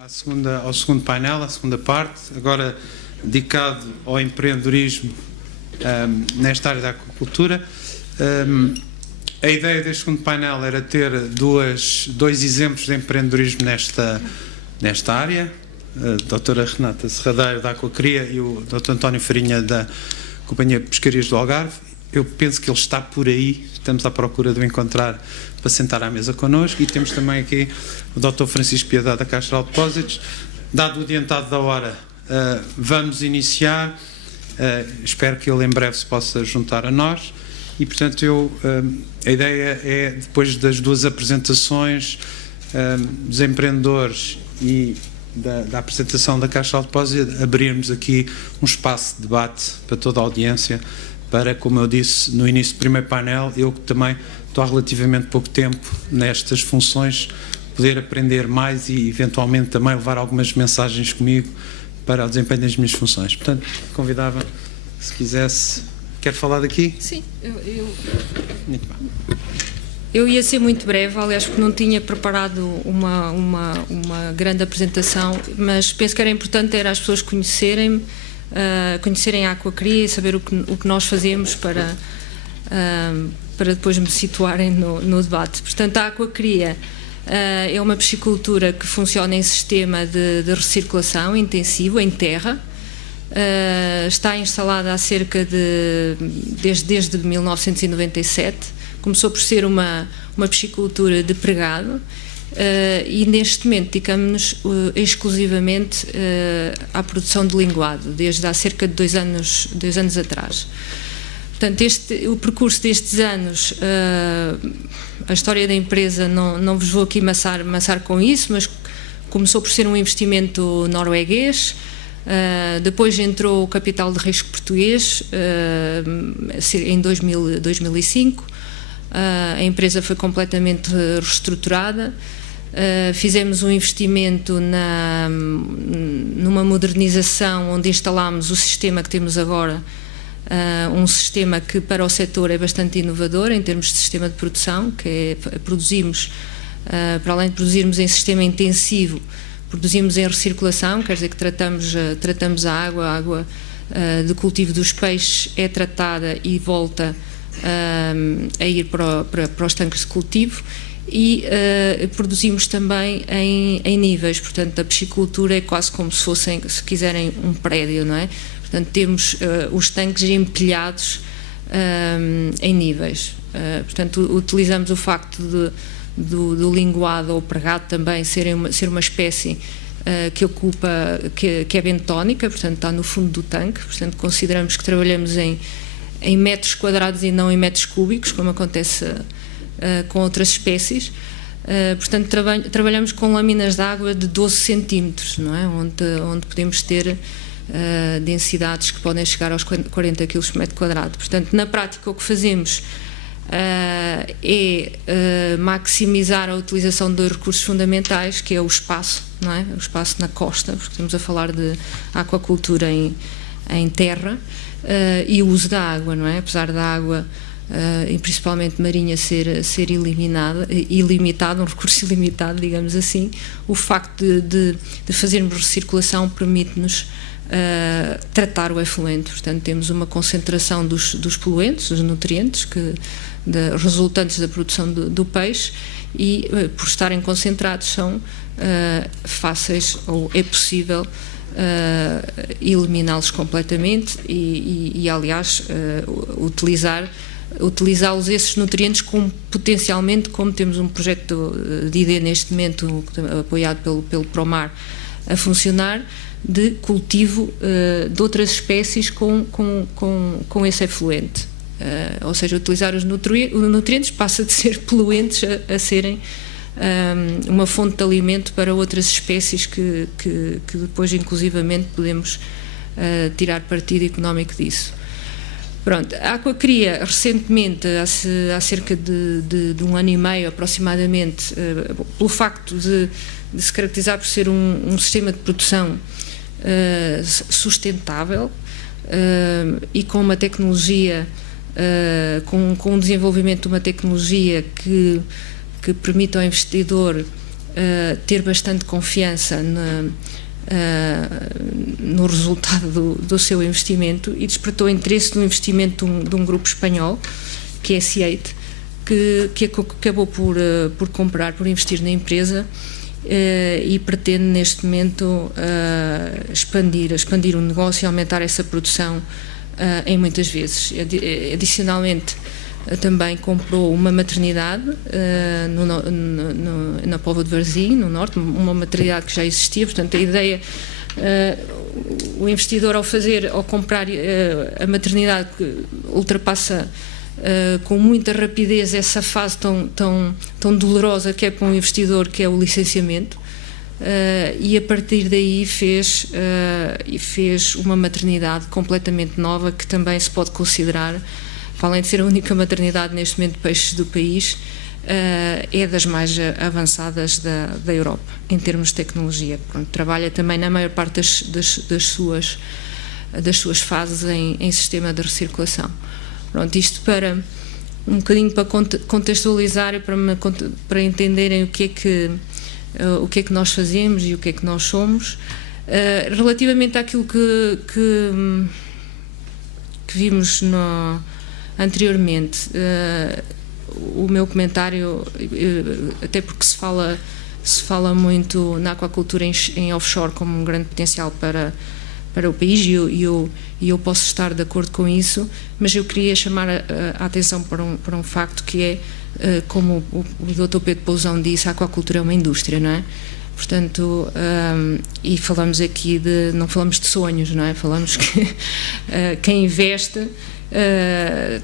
Ao segundo painel, à segunda parte, agora dedicado ao empreendedorismo nesta área da aquacultura. A ideia deste segundo painel era ter dois exemplos de empreendedorismo nesta área, a doutora Renata Serradeiro da Aquacria e o Dr. António Farinha da Companhia de Pescarias do Algarve. Eu penso que ele está por aí, estamos à procura de o encontrar para sentar à mesa connosco, e temos também aqui o Dr. Francisco Piedade da Caixa de Depósitos. Dado o adiantado da hora, vamos iniciar, espero que ele em breve se possa juntar a nós, e portanto a ideia é, depois das duas apresentações dos empreendedores e da apresentação da Caixa de Depósitos, abrirmos aqui um espaço de debate para toda a audiência, para, como eu disse no início do primeiro painel, eu que também estou há relativamente pouco tempo nestas funções, poder aprender mais e eventualmente também levar algumas mensagens comigo para o desempenho das minhas funções. Portanto, convidava, se quisesse. Quer falar daqui? Sim, eu ia ser muito breve, aliás, porque não tinha preparado uma grande apresentação, mas penso que era importante as pessoas conhecerem a Aquacria e saber o que nós fazemos para depois me situarem no debate. Portanto, a Aquacria é uma piscicultura que funciona em sistema de recirculação intensivo, em terra. Está instalada há cerca desde 1997. Começou por ser uma piscicultura de pregado, e neste momento dedicamos-nos exclusivamente à produção de linguado, desde há cerca de 2 anos atrás. Portanto, o percurso destes anos, a história da empresa, não vos vou aqui maçar com isso, mas começou por ser um investimento norueguês, depois entrou o capital de risco português em 2005, a empresa foi completamente reestruturada. Fizemos um investimento numa modernização onde instalámos o sistema que temos agora, um sistema que para o setor é bastante inovador em termos de sistema de produção, que produzimos, para além de produzirmos em sistema intensivo, produzimos em recirculação, quer dizer que tratamos a água de cultivo dos peixes é tratada e volta a ir para os tanques de cultivo. E produzimos também em níveis, portanto a piscicultura é quase como se fossem, se quiserem, um prédio, não é? Portanto temos os tanques empilhados em níveis, portanto utilizamos o facto do linguado ou pregado também ser uma espécie que ocupa, que é bentónica, portanto está no fundo do tanque, portanto consideramos que trabalhamos em metros quadrados e não em metros cúbicos, como acontece com outras espécies. Portanto trabalhamos com lâminas de água de 12 centímetros, não é? Onde podemos ter densidades que podem chegar aos 40 kg por metro quadrado. Portanto, na prática o que fazemos é maximizar a utilização de 2 recursos fundamentais, que é o espaço, não é? O espaço na costa, porque estamos a falar de aquacultura em terra, e o uso da água, não é? Apesar da água, e principalmente marinha, ser ilimitado, um recurso ilimitado, digamos assim, o facto de fazermos recirculação permite-nos tratar o efluente. Portanto, temos uma concentração dos poluentes, dos nutrientes resultantes da produção do peixe, e por estarem concentrados são fáceis, ou é possível eliminá-los completamente e aliás utilizá-los, esses nutrientes, potencialmente, como temos um projeto de ID neste momento apoiado pelo Promar a funcionar, de cultivo de outras espécies com esse efluente, ou seja, utilizar os nutrientes passa de ser poluentes a serem uma fonte de alimento para outras espécies que depois inclusivamente podemos tirar partido económico disso. Pronto, a Aquacria recentemente, há cerca de 1 ano e meio aproximadamente, pelo facto de se caracterizar por ser um sistema de produção sustentável e com uma tecnologia, com o desenvolvimento de uma tecnologia que permite ao investidor ter bastante confiança no resultado do seu investimento e despertou interesse no investimento de um grupo espanhol, que é a C8, que acabou por comprar, por investir na empresa e pretende neste momento expandir o negócio e aumentar essa produção em muitas vezes. Adicionalmente, também comprou uma maternidade na Póvoa de Varzim, no norte, uma maternidade que já existia. Portanto, a ideia, o investidor ao comprar a maternidade, ultrapassa com muita rapidez essa fase tão dolorosa que é para um investidor, que é o licenciamento, e a partir daí fez uma maternidade completamente nova, que também se pode considerar, além de ser a única maternidade neste momento de peixes do país, é das mais avançadas da Europa, em termos de tecnologia. Pronto, trabalha também na maior parte das suas fases em sistema de recirculação. Pronto, isto para um bocadinho para contextualizar e para entenderem o que é que nós fazemos e o que é que nós somos. Relativamente àquilo que vimos anteriormente, o meu comentário, até porque se fala muito na aquacultura em offshore como um grande potencial para o país, e eu posso estar de acordo com isso, mas eu queria chamar a atenção para um facto que é, como o Dr. Pedro Pousão disse, a aquacultura é uma indústria, não é? Portanto, e falamos aqui não falamos de sonhos, não é? Falamos que quem investe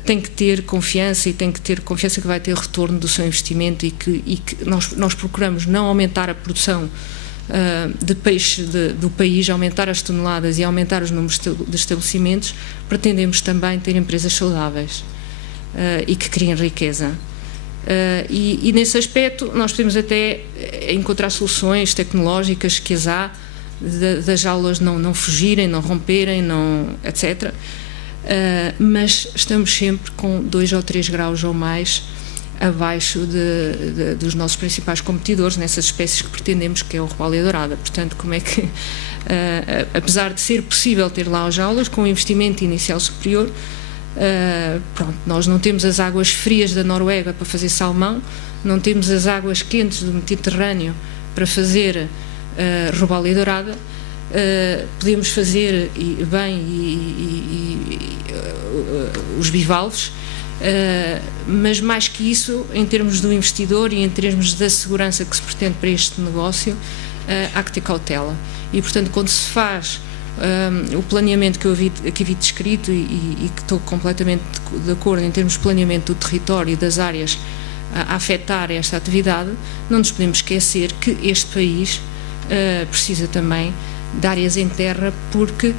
tem que ter confiança, e tem que ter confiança que vai ter retorno do seu investimento, e que nós procuramos não aumentar a produção de peixe do país, aumentar as toneladas e aumentar os números de estabelecimentos. Pretendemos também ter empresas saudáveis e que criem riqueza. E nesse aspecto nós podemos até encontrar soluções tecnológicas que as há, das jaulas não fugirem, não romperem, etc. Mas estamos sempre com 2 ou 3 graus ou mais abaixo dos nossos principais competidores nessas espécies que pretendemos, que é o robalo e a dourada. Portanto, como é que, apesar de ser possível ter lá as jaulas com um investimento inicial superior, pronto, nós não temos as águas frias da Noruega para fazer salmão, não temos as águas quentes do Mediterrâneo para fazer robalo e dourada. Podemos fazer bem os bivalves, mas mais que isso, em termos do investidor e em termos da segurança que se pretende para este negócio, há que ter cautela. E, portanto, quando se faz o planeamento que eu aqui vi descrito, e que estou completamente de acordo em termos de planeamento do território e das áreas a afetar esta atividade, não nos podemos esquecer que este país precisa também de áreas em terra, porque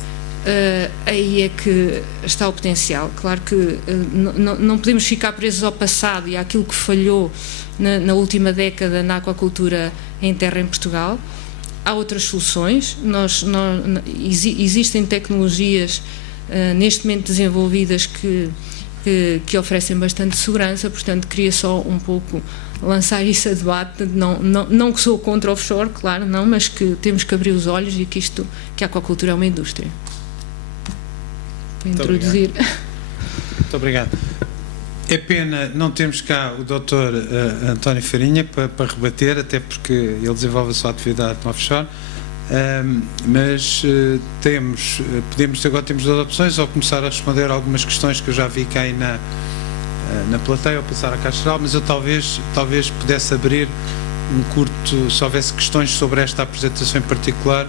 aí é que está o potencial. Claro que não podemos ficar presos ao passado e àquilo que falhou na última década na aquacultura em terra em Portugal. Há outras soluções. Existem tecnologias neste momento desenvolvidas que oferecem bastante segurança. Portanto, queria só um pouco lançar isso a debate. Não que sou contra o offshore, claro, não, mas que temos que abrir os olhos, e que a aquacultura é uma indústria. Para introduzir. Muito obrigado. É pena não termos cá o Dr. António Farinha para rebater, até porque ele desenvolve a sua atividade no offshore, mas agora temos 2 opções: ou começar a responder algumas questões que eu já vi cá aí na plateia, ou passar à Caixa Geral, mas eu talvez pudesse abrir um curto, se houvesse questões sobre esta apresentação em particular,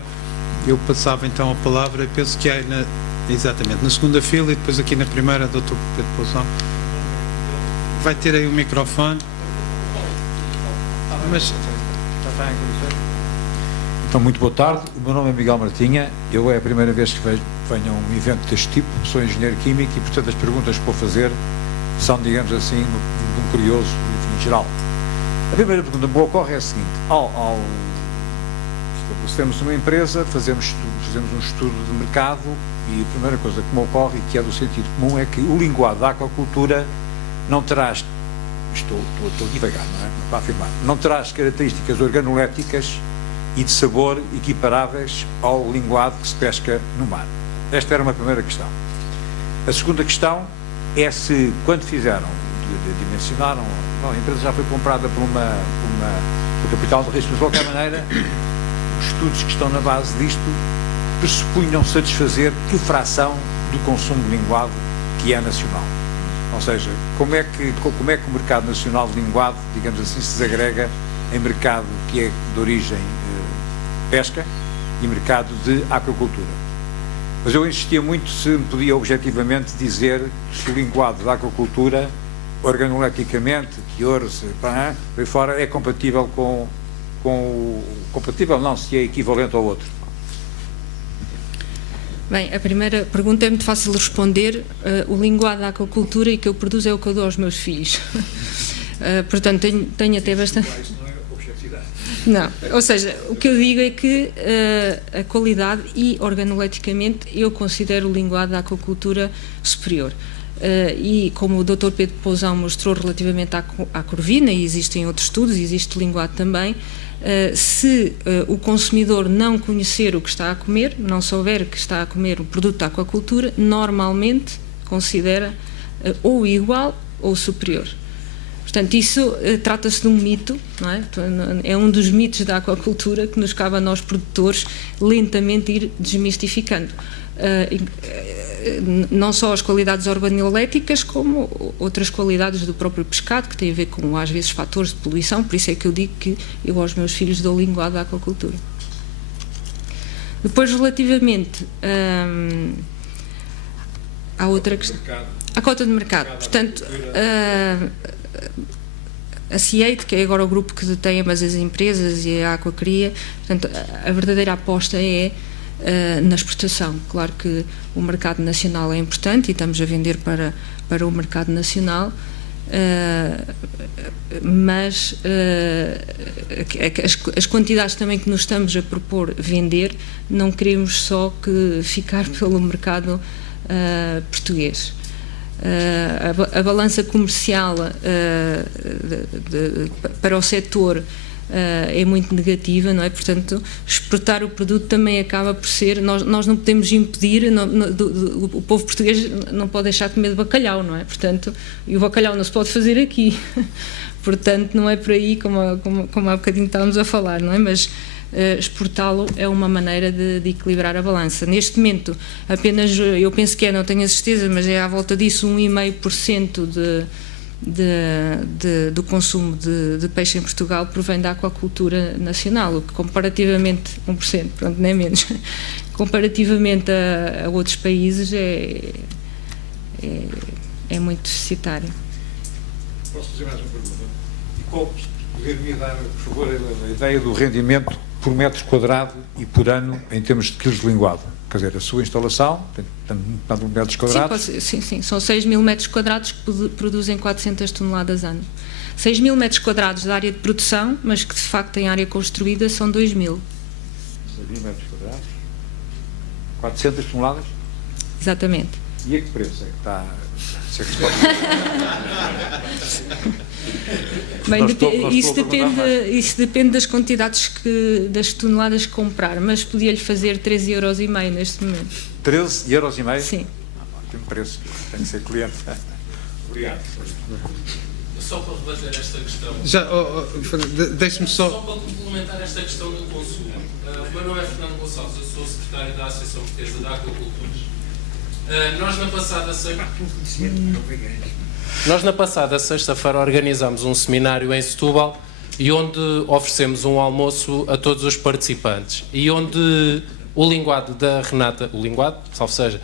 eu passava então a palavra. Eu penso que há exatamente na segunda fila, e depois aqui na primeira, Dr. Pedro Pousão. Vai ter aí o microfone. Mas então, muito boa tarde. O meu nome é Miguel Martinha. Eu é a primeira vez que venho a um evento deste tipo. Sou engenheiro químico e, portanto, as perguntas que vou fazer são, digamos assim, de um curioso em geral. A primeira pergunta que me ocorre é a seguinte: ao estabelecemos uma empresa, fazemos um estudo de mercado, e a primeira coisa que me ocorre, e que é do sentido comum, é que o linguado da aquacultura não terá estou devagar, não é? Para afirmar. Não terá as características organoléticas e de sabor equiparáveis ao linguado que se pesca no mar. Esta era uma primeira questão. A segunda questão é se, quando fizeram, dimensionaram, não, a empresa já foi comprada por capital de risco, mas de qualquer maneira, os estudos que estão na base disto pressupunham satisfazer que fração do consumo de linguado que é nacional. Ou seja, como é que o mercado nacional de linguado, digamos assim, se desagrega em mercado que é de origem pesca e mercado de aquacultura. Mas eu insistia muito se me podia objetivamente dizer se o linguado da aquacultura, organolepticamente, teor, por aí fora, é compatível compatível não, se é equivalente ao outro. Bem, a primeira pergunta é muito fácil de responder. O linguado da aquacultura e que eu produzo é o que eu dou aos meus filhos. Portanto, tenho até bastante... Isso não é objetividade. Não, ou seja, o que eu digo é que a qualidade e organolepticamente eu considero o linguado da aquacultura superior. E como o Dr. Pedro Pousão mostrou relativamente à corvina, e existem outros estudos, existe linguado também, se o consumidor não conhecer o que está a comer, não souber que está a comer o produto da aquacultura, normalmente considera ou igual ou superior. Portanto, isso trata-se de um mito, não é? É um dos mitos da aquacultura que nos cabe a nós produtores lentamente ir desmistificando. Não só as qualidades organoléticas, como outras qualidades do próprio pescado, que têm a ver com, às vezes, fatores de poluição. Por isso é que eu digo que eu aos meus filhos dou linguado à aquacultura. Depois, relativamente à outra questão, à cota de mercado. Portanto, a CIEIT, que é agora o grupo que detém ambas as empresas, e a Aquacria, portanto, a verdadeira aposta é na exportação. Claro que o mercado nacional é importante e estamos a vender para o mercado nacional, mas as quantidades também que nos estamos a propor vender, não queremos só que ficar pelo mercado português. A balança comercial para o setor é muito negativa, não é? Portanto, exportar o produto também acaba por ser, nós não podemos impedir, o povo português não pode deixar de comer de bacalhau, não é? Portanto, e o bacalhau não se pode fazer aqui, portanto não é por aí como há bocadinho estávamos a falar, não é? Mas exportá-lo é uma maneira de equilibrar a balança. Neste momento, apenas, eu penso que não tenho a certeza, mas é à volta disso 1,5% do consumo de peixe em Portugal provém da aquacultura nacional, o que comparativamente, 1%, pronto, nem menos, comparativamente a outros países é muito deficitário. Posso fazer mais uma pergunta? E qual poderia dar, por favor, a ideia do rendimento por metro quadrado e por ano em termos de quilos de linguado? Quer dizer, a sua instalação tem tanto metros quadrados? Sim, são 6.000 metros quadrados que produzem 400 toneladas ano. 6.000 metros quadrados da área de produção, mas que de facto em área construída são 2.000. 6.000 metros quadrados? 400 toneladas? Exatamente. E a que preço é que está? Se é que se pode... Bem, isso depende das quantidades das toneladas que comprar, mas podia-lhe fazer 13,5 € neste momento. 13,5 €? Sim. Tem preço, tem que ser cliente. Obrigado. Só para rebater esta questão. Deixe-me Só para complementar esta questão do consumo. O meu nome é Fernando Gonçalves, eu sou secretário da Associação Portuguesa de Aquacultores. Nós na passada sexta-feira organizámos um seminário em Setúbal e onde oferecemos um almoço a todos os participantes e onde o linguado da Renata, salvo seja,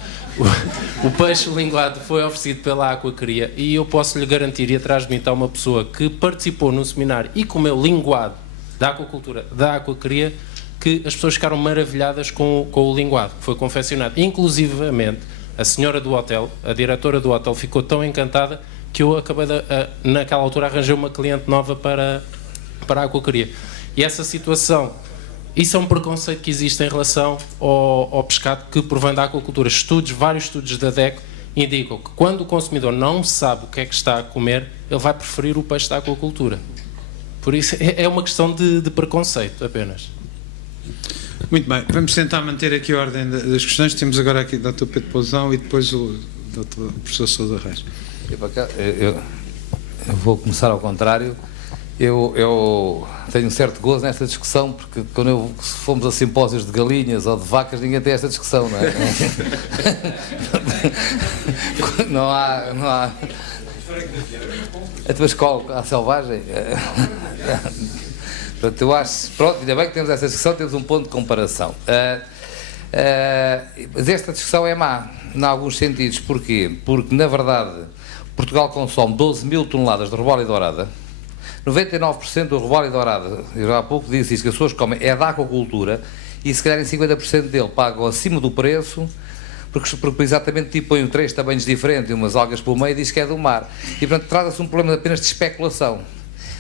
o peixe linguado foi oferecido pela Aquacria e eu posso lhe garantir e transmitir a uma pessoa que participou no seminário e comeu linguado da aquacultura da Aquacria que as pessoas ficaram maravilhadas com o linguado que foi confeccionado. Inclusivamente, a senhora do hotel, a diretora do hotel, ficou tão encantada que eu acabei naquela altura arranjei uma cliente nova para a Aquacria. E essa situação, isso é um preconceito que existe em relação ao pescado que provém da aquacultura. Vários estudos da DECO indicam que quando o consumidor não sabe o que é que está a comer, ele vai preferir o peixe da aquacultura. Por isso é uma questão de preconceito apenas. Muito bem, vamos tentar manter aqui a ordem das questões. Temos agora aqui o Dr. Pedro Pousão e depois o Dr. Professor Sousa Reis. Eu vou começar ao contrário. Eu tenho um certo gozo nesta discussão, porque quando fomos a simpósios de galinhas ou de vacas, ninguém tem esta discussão, não é? Não há... A tua escola, a selvagem... Portanto, eu acho... Pronto, ainda bem que temos esta discussão, temos um ponto de comparação. Mas esta discussão é má, em alguns sentidos. Porquê? Porque, na verdade, Portugal consome 12 mil toneladas de robalo e dourada. 99% do robalo e dourada, eu já há pouco disse isso, que as pessoas comem, é da aquacultura, e se calhar em 50% dele pagam acima do preço, porque exatamente tipo põem 3 tamanhos diferentes e umas algas pelo meio e diz que é do mar. E portanto trata-se um problema apenas de especulação.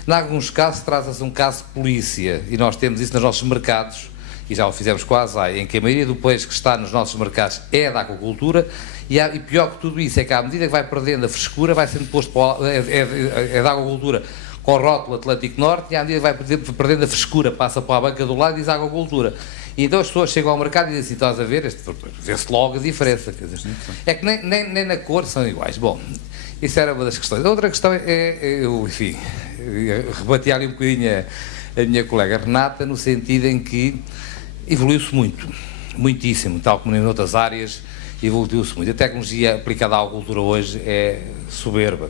Em alguns casos trata-se um caso de polícia, e nós temos isso nos nossos mercados, e já o fizemos com a ASAI, em que a maioria do peixe que está nos nossos mercados é da aquacultura, e pior que tudo isso é que à medida que vai perdendo a frescura, vai sendo posto é da aquacultura com rótulo Atlântico Norte, e à medida que vai perdendo a frescura, passa para a banca do lado e diz aquacultura. E então as pessoas chegam ao mercado e dizem assim, estás a ver, vê-se logo a diferença. Quer dizer, é que nem na cor são iguais. Bom, isso era uma das questões. A outra questão eu rebati ali um bocadinho a minha colega Renata, no sentido em que evoluiu-se muito, muitíssimo, tal como em outras áreas, evoluiu-se muito. A tecnologia aplicada à agricultura hoje é soberba.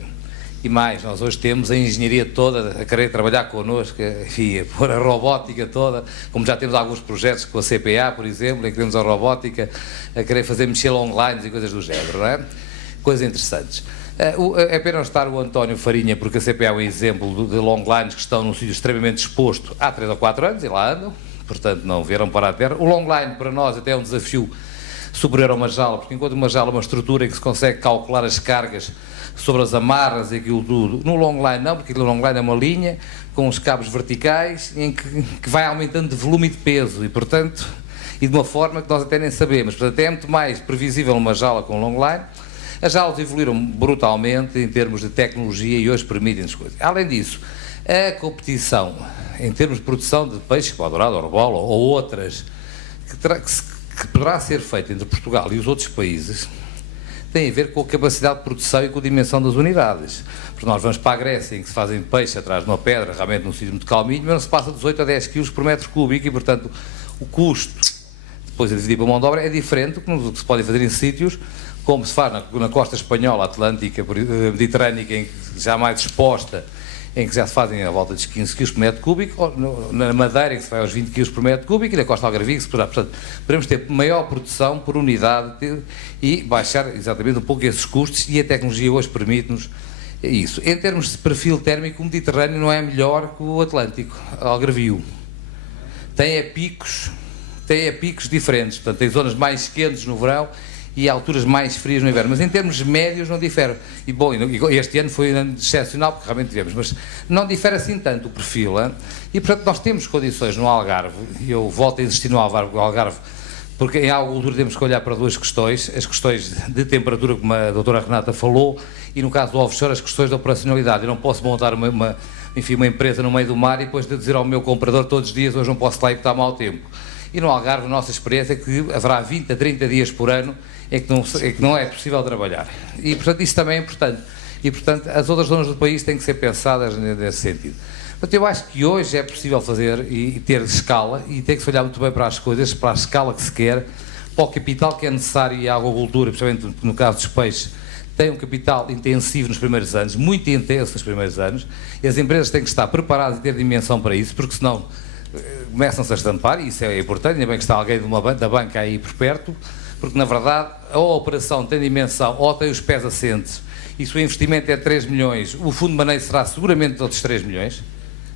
E mais, nós hoje temos a engenharia toda a querer trabalhar connosco, enfim, a pôr a robótica toda, como já temos alguns projetos com a CPA, por exemplo, em que temos a robótica, a querer fazer mexer longlines e coisas do género, não é? Coisas interessantes. É pena estar o António Farinha, porque a CPA é um exemplo de longlines que estão num sítio extremamente exposto há 3 ou 4 anos, e lá andam, portanto não vieram para a terra. O longline para nós até é um desafio superior a uma jala, porque enquanto uma jala é uma estrutura em que se consegue calcular as cargas sobre as amarras e aquilo tudo, no longline não, porque aquilo longline é uma linha com os cabos verticais em que vai aumentando de volume e de peso e portanto, e de uma forma que nós até nem sabemos, portanto é muito mais previsível uma jala com longline. As jalas evoluíram brutalmente em termos de tecnologia e hoje permitem-nos coisas. Além disso, a competição em termos de produção de peixe, como a dourada, o robalo ou outras, que poderá ser feita entre Portugal e os outros países, tem a ver com a capacidade de produção e com a dimensão das unidades. Porque nós vamos para a Grécia, em que se fazem peixe atrás de uma pedra, realmente num sítio muito calminho, mas não se passa de 18 a 10 kg por metro cúbico e, portanto, o custo, depois de dividir para mão de obra, é diferente do que se pode fazer em sítios como se faz na costa espanhola, atlântica, mediterrânica, em que já mais exposta, em que já se fazem a volta de 15 kg por metro cúbico, ou na Madeira, em que se vai aos 20 kg por metro cúbico, e na costa algarvia, que se poderá. Portanto, podemos ter maior produção por unidade e baixar exatamente um pouco esses custos, e a tecnologia hoje permite-nos isso. Em termos de perfil térmico, o Mediterrâneo não é melhor que o Atlântico, algarvio. Tem picos diferentes, portanto, tem zonas mais quentes no verão e alturas mais frias no inverno, mas em termos médios não difere. E bom, este ano foi um ano excepcional, porque realmente tivemos, mas não difere assim tanto o perfil, hein? E portanto nós temos condições no Algarve, e eu volto a insistir no Algarve, porque em agricultura temos que olhar para 2 questões, as questões de temperatura, como a doutora Renata falou, e no caso do offshore, as questões de operacionalidade. Eu não posso montar uma empresa no meio do mar e depois de dizer ao meu comprador todos os dias, hoje não posso lá ir porque está mau tempo. E no Algarve, a nossa experiência é que haverá 20 a 30 dias por ano em que não é possível trabalhar. E, portanto, isso também é importante. E, portanto, as outras zonas do país têm que ser pensadas nesse sentido. Portanto, eu acho que hoje é possível fazer e ter escala, e tem que se olhar muito bem para as coisas, para a escala que se quer, para o capital que é necessário, e a agricultura, principalmente no caso dos peixes, tem um capital intensivo nos primeiros anos, muito intenso nos primeiros anos, e as empresas têm que estar preparadas e ter dimensão para isso, porque senão começam-se a estampar, e isso é importante, ainda bem que está alguém da banca aí por perto, porque na verdade ou a operação tem dimensão ou tem os pés assentes, e se o investimento é 3 milhões, o fundo de maneio será seguramente de outros 3 milhões,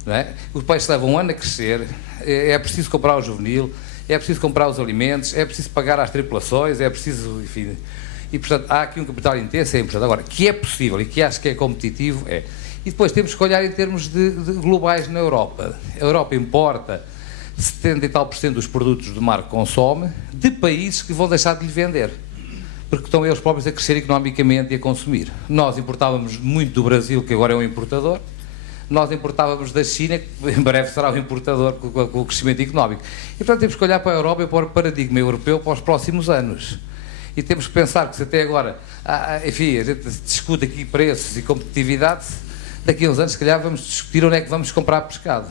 não é? Os peixes levam um ano a crescer, é preciso comprar o juvenil, é preciso comprar os alimentos, é preciso pagar às tripulações, é preciso, enfim, e portanto há aqui um capital intenso, é importante. Agora, que é possível e que acho que é competitivo, é. E depois temos que olhar em termos de globais na Europa. A Europa importa 70 e tal % dos produtos do mar que consome de países que vão deixar de lhe vender. porque estão eles próprios a crescer economicamente e a consumir. Nós importávamos muito do Brasil, que agora é um importador, nós importávamos da China, que em breve será um importador com o crescimento económico. E, portanto, temos que olhar para a Europa e para o paradigma europeu para os próximos anos. E temos que pensar que se até agora, enfim, a gente discute aqui preços e competitividade, daqui a uns anos, se calhar, vamos discutir onde é que vamos comprar pescado.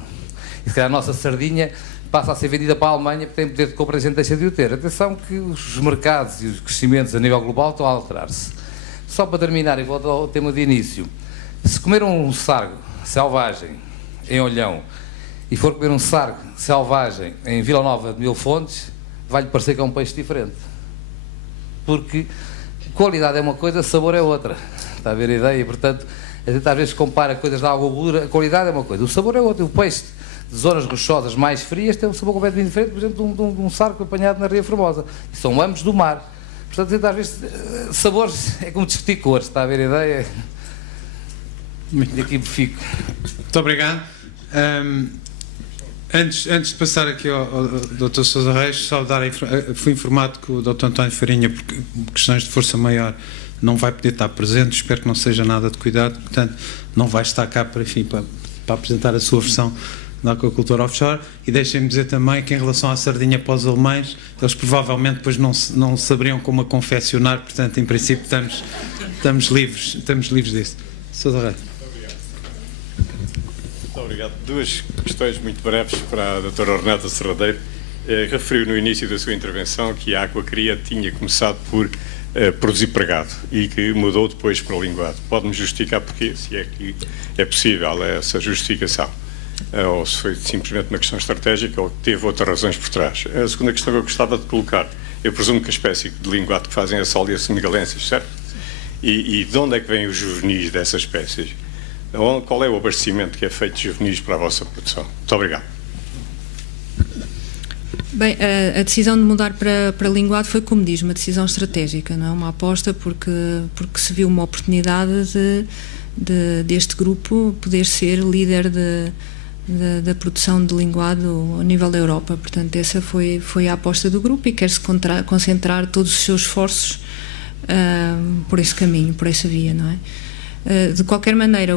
E se calhar a nossa sardinha passa a ser vendida para a Alemanha porque tem poder de compra e a gente deixa de o ter. Atenção que os mercados e os crescimentos a nível global estão a alterar-se. Só para terminar, e volto ao tema de início, se comer um sargo selvagem em Olhão e for comer um sargo selvagem em Vila Nova de Mil Fontes, vai-lhe parecer que é um peixe diferente. Porque qualidade é uma coisa, sabor é outra. Está a ver a ideia? Portanto, a gente às vezes compara coisas de água dura, a qualidade é uma coisa, o sabor é outro. O peixe de zonas rochosas mais frias tem um sabor completamente diferente, por exemplo, de um sargo apanhado na Ria Formosa. E são ambos do mar. Portanto, a gente às vezes, sabores é como discutir cores, está a ver a ideia? E aqui fico. Muito obrigado. Antes de passar aqui ao Dr. Sousa Reis, só fui informado que o Dr. António Farinha, por questões de força maior, não vai poder estar presente, espero que não seja nada de cuidado, portanto, não vai estar cá para apresentar a sua versão da aquacultura offshore. E deixem-me dizer também que, em relação à sardinha para os alemães, eles provavelmente depois não saberiam como a confeccionar, portanto, em princípio, estamos livres disso. Sousa Reis. Muito obrigado. Duas questões muito breves para a doutora Renata Serradeiro. Referiu no início da sua intervenção que a Aquacria tinha começado por produzir pregado e que mudou depois para linguado. Pode-me justificar porquê, se é que é possível essa justificação? Ou se foi simplesmente uma questão estratégica ou teve outras razões por trás? A segunda questão que eu gostava de colocar, eu presumo que a espécie de linguado que fazem é a Solia senegalensis, certo? E de onde é que vêm os juvenis dessas espécies? Qual é o abastecimento que é feito de juvenis para a vossa produção? Muito obrigado. Bem, a decisão de mudar para linguado foi, como diz, uma decisão estratégica, não é? Uma aposta porque se viu uma oportunidade deste grupo poder ser líder da produção de linguado a nível da Europa. Portanto, essa foi a aposta do grupo e quer-se concentrar todos os seus esforços por esse caminho, por essa via, não é? De qualquer maneira,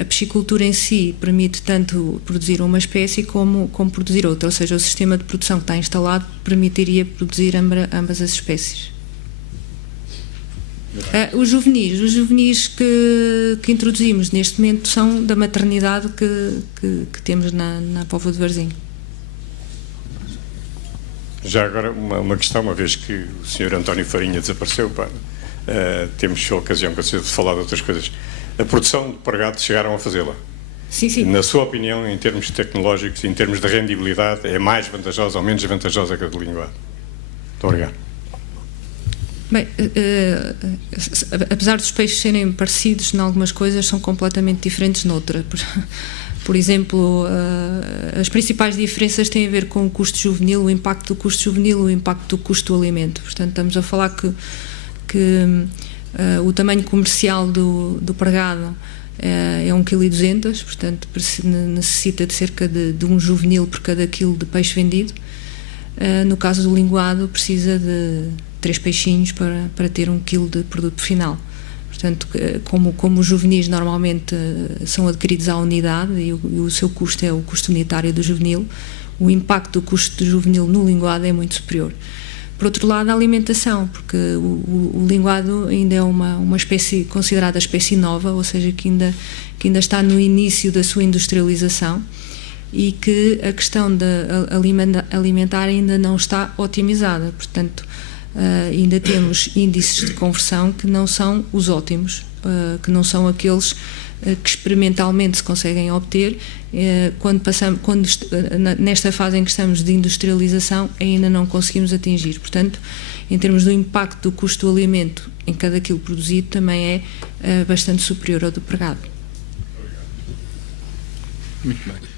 a piscicultura em si permite tanto produzir uma espécie como produzir outra, ou seja, o sistema de produção que está instalado permitiria produzir ambas as espécies. Os juvenis que introduzimos neste momento são da maternidade que temos na Póvoa de Varzim. Já agora uma questão, uma vez que o Sr. António Farinha desapareceu, temos a ocasião de falar de outras coisas. A produção de pregado chegaram a fazê-la? Sim, sim. Na sua opinião, em termos tecnológicos, em termos de rendibilidade, é mais vantajosa ou menos vantajosa que a de linguado? Muito obrigado. Bem, apesar dos peixes serem parecidos em algumas coisas, são completamente diferentes noutra. Por exemplo, as principais diferenças têm a ver com o custo juvenil, o impacto do custo juvenil, o impacto do custo do alimento. Portanto, estamos a falar que o tamanho comercial do pregado é 1,2 kg, portanto necessita de cerca de um juvenil por cada quilo de peixe vendido. No caso do linguado, precisa de 3 peixinhos para ter 1 kg de produto final. Portanto, como os juvenis normalmente são adquiridos à unidade e o seu custo é o custo unitário do juvenil, o impacto do custo do juvenil no linguado é muito superior. Por outro lado, a alimentação, porque o linguado ainda é uma espécie considerada espécie nova, ou seja, que ainda está no início da sua industrialização e que a questão alimentar ainda não está otimizada. Portanto, ainda temos índices de conversão que não são os ótimos, que não são aqueles que experimentalmente se conseguem obter. Nesta fase em que estamos de industrialização, ainda não conseguimos atingir. Portanto, em termos do impacto do custo do alimento em cada quilo produzido, também é bastante superior ao do pregado. Muito bem.